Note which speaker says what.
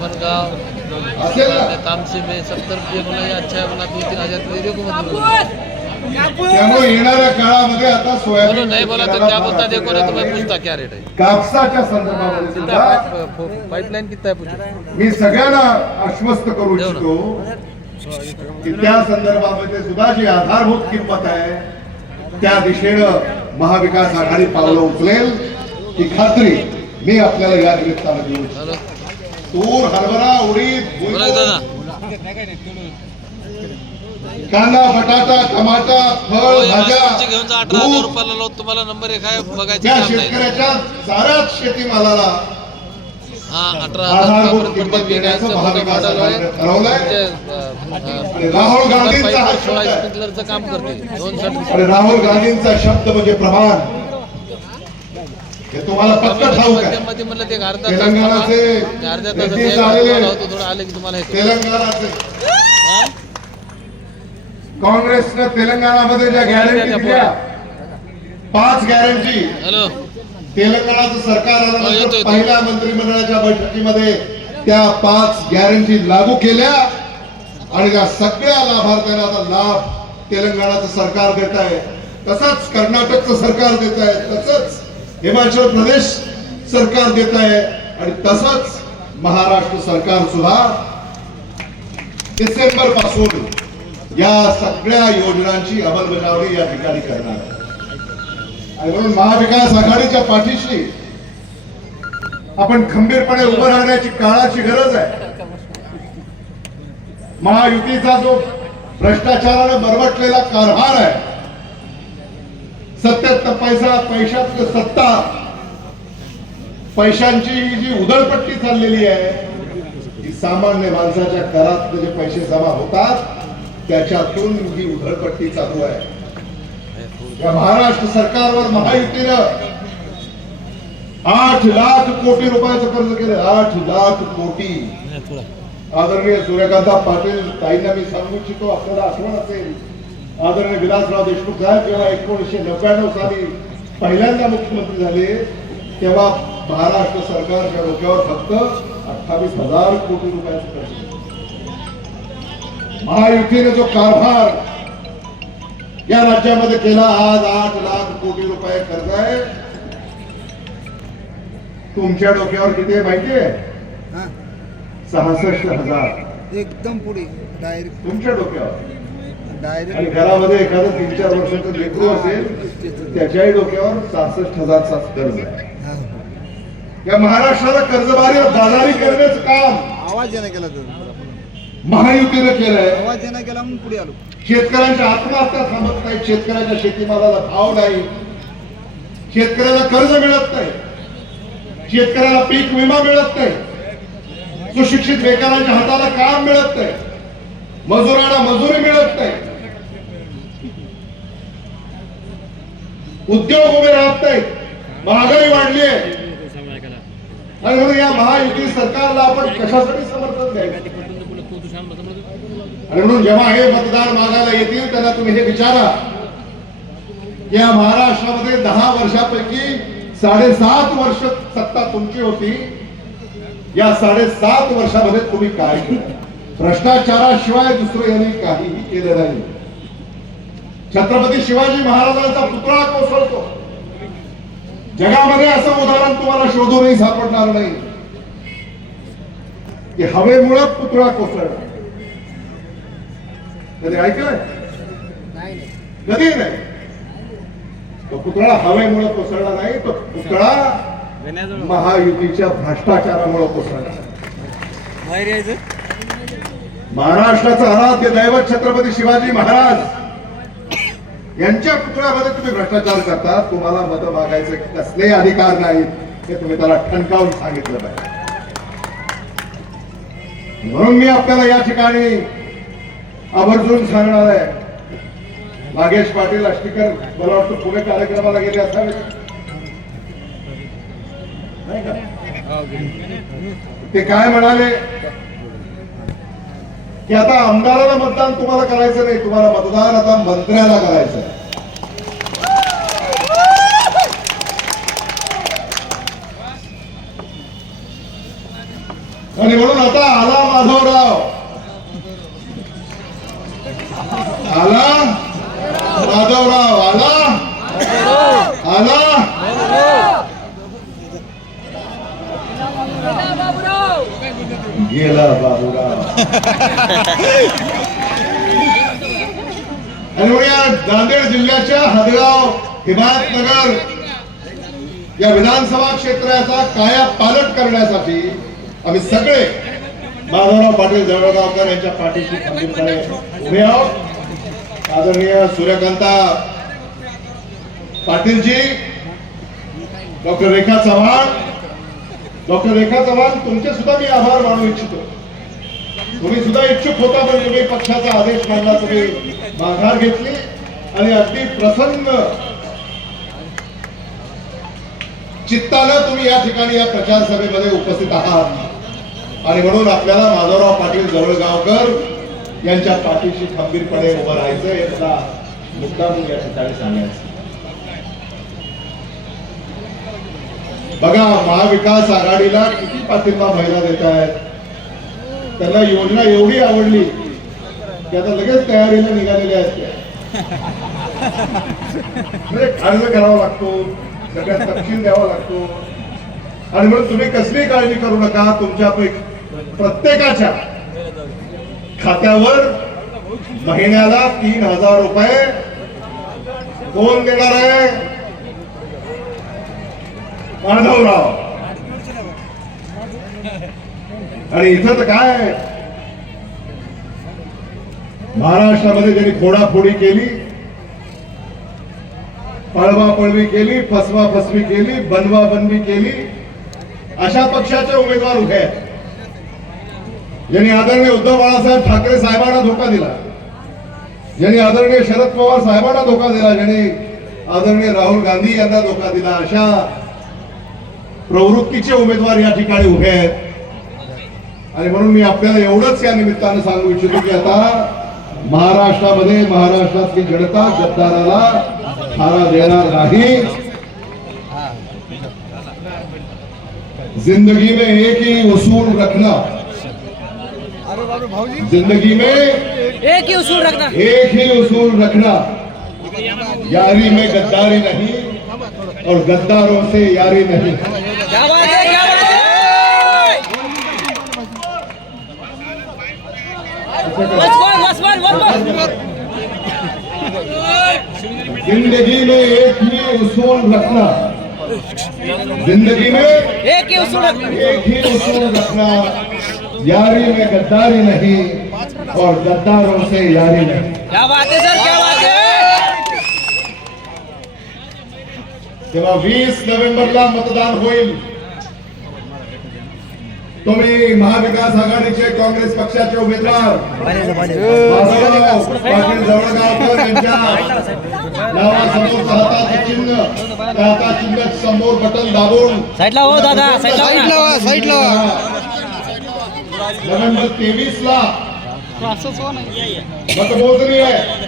Speaker 1: गाँव
Speaker 2: असेल ना?
Speaker 1: तामसी में सत्तर रुपये बोला ये अच्छा है बोला दो तीन हजार दे दो को मत बोलो.
Speaker 2: त्यामुळे येणाऱ्या काळामध्ये आता
Speaker 1: बोलो
Speaker 2: सोयाबीन
Speaker 1: नहीं बोला तो
Speaker 2: शेतकऱ्याला
Speaker 1: क्या बोलता देखो ना तो मैं
Speaker 2: भाव
Speaker 1: पूछता क्या रेट है
Speaker 2: कापसाच्या संदर्भामध्ये सुद्धा
Speaker 1: पाइप पाइपलाइन कितना है पूछो
Speaker 2: मी सगळ्यांना आश्वस्त करू. इच्छितो की त्या संदर्भामध्ये सुद्धा जी आधारभूत किंमत आहे त्या दिशेनं महाविकास आघाडी पावलं उचलेल. ही खात्री मी आपल्याला या निमित्तानं देऊ इच्छितो.
Speaker 1: हेलो
Speaker 2: तूर हरभरा उडीद कांदा बटाटा टमाटा फळ भाज्या
Speaker 1: रुपयाला तुम्हाला नंबर एक आहे बघायचं
Speaker 2: शेतकऱ्याच्या साऱ्याच शेतीमालाला
Speaker 1: हा. म्हणजे,
Speaker 2: राहुल गांधींचा.
Speaker 1: स्प्रिंकलरचं काम करते
Speaker 2: राहुल गांधींचा शब्द म्हणजे प्रमाण. हे तुम्हाला पक्क ठाऊक आहे.
Speaker 1: म्हणलं ते अर्धा
Speaker 2: तेलंगणाचे
Speaker 1: अर्ध्या तासात थोडं आलं की तुम्हाला.
Speaker 2: तेलंगणाचे? काँग्रेसनं तेलंगणामध्ये ज्या गॅरंटी दिल्या पाच गॅरंटी
Speaker 1: हॅलो.
Speaker 2: तेलंगणाचं सरकार आल्यानंतर. पहिल्या मंत्रिमंडळाच्या बैठकीमध्ये त्या पाच गॅरंटी लागू केल्या. आणि त्या सगळ्या लाभार्थ्यांना आता लाभ तेलंगणाचं सरकार देत आहे. तसंच कर्नाटकचं सरकार देत आहे. तसंच हिमाचल प्रदेश सरकार देत आहे आणि तसंच महाराष्ट्र सरकार सुद्धा डिसेंबरपासून या सगळ्या योजनांची अंमलबजावणी या ठिकाणी करणार आहे. आणि म्हणून महाविकास आघाडीच्या पाठीशी आपण खंबीरपणे उभं राहण्याची काळाची गरज आहे. महायुतीचा जो भ्रष्टाचाराने बरबटलेला कारभार आहे सत्याहत्तर पैसा पैशात सत्ता. पैशांची जी उधळपट्टी चाललेली आहे ही सामान्य माणसाच्या करात जे पैसे जमा होतात त्याच्यातून ही उधळपट्टी चालू आहे. या महाराष्ट्र सरकारवर महायुतीनं आठ लाख कोटी रुपयाचं कर्ज केलं. आठ लाख कोटी. आदरणीय सूर्यकांता पाटील ताईंना मी सांगू इच्छितो आपल्याला आठवण असेल. आदरणीय विलासराव देशमुख साहेब जेव्हा एकोणीसशे नव्याण्णव साली पहिल्यांदा मुख्यमंत्री झाले तेव्हा महाराष्ट्र सरकारच्या डोक्यावर फक्त अठ्ठावीस हजार कोटी रुपयाचं कर्ज होतं. महायुतीने जो कारभार या राज्यामध्ये केला आज आठ लाख कोटी रुपये कर्ज आहे. तुमच्या डोक्यावर किती आहे माहिती आहे?
Speaker 3: हा,
Speaker 2: सहासष्ट हजार.
Speaker 3: एकदम पुढे डायरेक्ट
Speaker 2: तुमच्या डोक्यावर. आणि घरामध्ये एखादं तीन चार वर्षाचं लेकरू असेल त्याच्याही डोक्यावर सहासष्ट हजारचा कर्ज आहे. या महाराष्ट्राला कर्जबारी दादारी करण्याचं काम
Speaker 3: आवाज येणं केला
Speaker 2: महायुतीनं केलंय.
Speaker 3: आवाज येणं केला म्हणून पुढे आलो.
Speaker 2: शेतकऱ्यांच्या आत्महत्या थांबत नाही शेतकऱ्याच्या शेतीमालाला भाव नाही. शेतकऱ्याला कर्ज मिळत नाही. शेतकऱ्याला पीक विमा मिळत नाही. सुशिक्षित बेकारांच्या हाताला काम मिळत नाही. मजुरांना मजुरी मिळत नाही. उद्योग उभे राहत नाहीत. महागाई वाढली आहे. आणि या महायुती सरकारला आपण कशासाठी समर्थन द्यायचं? आणि म्हणून जेव्हा हे मतदार मागायला येतील त्यांना तुम्ही हे विचारा. या महाराष्ट्रामध्ये दहा वर्षापैकी साडेसात वर्ष सत्ता तुमची होती. या साडेसात वर्षामध्ये तुम्ही काय केलं? भ्रष्टाचाराशिवाय दुसरं यांनी काहीही केलं नाही. छत्रपती शिवाजी महाराजांचा पुतळा कोसळतो. जगामध्ये असं उदाहरण तुम्हाला शोधूनही सापडणार नाही. की हवेमुळे पुतळा कोसळला. कधी ऐकलंय? कधी नाही? तो पुतळा हवेमुळे कोसळला नाही तो पुतळा महायुतीच्या भ्रष्टाचारामुळे कोसळला. महाराष्ट्राचं आराध्य दैवत छत्रपती शिवाजी महाराज. यांच्या पुतळ्यामध्ये तुम्ही भ्रष्टाचार करता तुम्हाला मत मागायचे कसले अधिकार नाहीत हे तुम्ही त्याला ठणकावून सांगितलं पाहिजे. म्हणून मी आपल्याला या ठिकाणी आवर्जून सांगणार आहे. नागेश पाटील अष्टीकर मला वाटतं पुणे कार्यक्रमाला गेले असावे ते काय म्हणाले? की आता आमदाराला मतदान तुम्हाला करायचं नाही तुम्हाला मतदान आता मंत्र्याला करायचं आणि म्हणून आता आला माधवराव. आला माधवराव आला आला गेला बाबूराव आणि म्हणून या नांदेड जिल्ह्याच्या हदगाव हिमायतनगर या विधानसभा क्षेत्राचा काया पालट करण्यासाठी आम्ही सगळे माधवराव पाटील जळगावकर यांच्या पाठीशी खंबीरपणे उभे आहोत. आदरणीय सूर्यकांता पाटीलजी डॉक्टर रेखा चव्हाण. डॉक्टर रेखा चव्हाण तुमचे सुद्धा मी आभार मानू इच्छितो. तुम्ही सुद्धा इच्छुक होता म्हणजे पण तुम्ही पक्षाचा आदेश मांडला तुम्ही माघार घेतली. आणि अगदी प्रसन्न चित्तानं तुम्ही या ठिकाणी या प्रचार सभेमध्ये उपस्थित आहात. आणि म्हणून आपल्याला माधवराव पाटील जवळगावकर यांच्या पाठीशी खंबीरपणे उभं राहायचं हे मला मुद्दाम या ठिकाणी सांगायचं बघा महाविकास आघाडीला किती पाठिंबा महिला देत आहेत त्यांना योजना एवढी आवडली की आता लगेच तयारीला निघालेल्या आहेत खर्च अर्ज करावा लागतो सगळ्या तपशील द्यावा लागतो. आणि म्हणून तुम्ही कसली काळजी करू नका तुमच्या प्रत्येकाच्या खात्यावर महिन्याला तीन हजार रुपये कोण देणार आहे? माधवराव. आणि इथं तर काय? महाराष्ट्रामध्ये ज्यांनी फोडाफोडी केली पळवा पळवी केली फसवा फसवी केली बनवा बनवी केली अशा पक्षाचे उमेदवार उभे आहेत. ज्यांनी आदरणीय उद्धव बाळासाहेब ठाकरे साहेबांना धोका दिला. ज्यांनी आदरणीय शरद पवार साहेबांना धोका दिला ज्यांनी आदरणीय राहुल गांधी यांना धोका दिला अशा प्रवृत्तीचे उमेदवार या ठिकाणी उभे आहेत. आणि म्हणून मी आपल्याला एवढंच या निमित्तानं सांगू इच्छितो की आता महाराष्ट्रामध्ये महाराष्ट्रातली जनता गद्दाराला थारा देणार नाही. ज़िंदगी में एक ही उसूल रखना। ज़िंदगी में
Speaker 4: एक ही उसूल रखना।
Speaker 2: एक ही उसूल रखना। यारी में गद्दारी नहीं और गद्दारों से यारी नहीं
Speaker 4: क्या बात है क्या बात है बस वन बस वन वन वन
Speaker 2: ज़िंदगी में एक ही उसूल रखना। ज़िंदगी में
Speaker 4: एक ही उसूल रखना।
Speaker 2: एक ही उसूल रखना यारी में गद्दारी नहीं और गद्दारों से यारी नहीं।
Speaker 4: क्या बात है सर क्या बात है?
Speaker 2: तेव्हा वीस नोव्हेंबरला मतदान होईल। तुम्ही महाविकास आघाडीचे काँग्रेस पक्षाचे उमेदवार. पाटील जवळगावकर यांच्या नावासमोर हाताचं चिन्ह त्या हाता चिन्ह समोर बटन दाबून.
Speaker 4: साईडला हो दादा. साईडला
Speaker 3: साईडला
Speaker 4: ना.
Speaker 3: वा साईडला वा
Speaker 2: नोव्हेंबर तेवीस ला
Speaker 3: हो
Speaker 2: मतमोजणी आहे.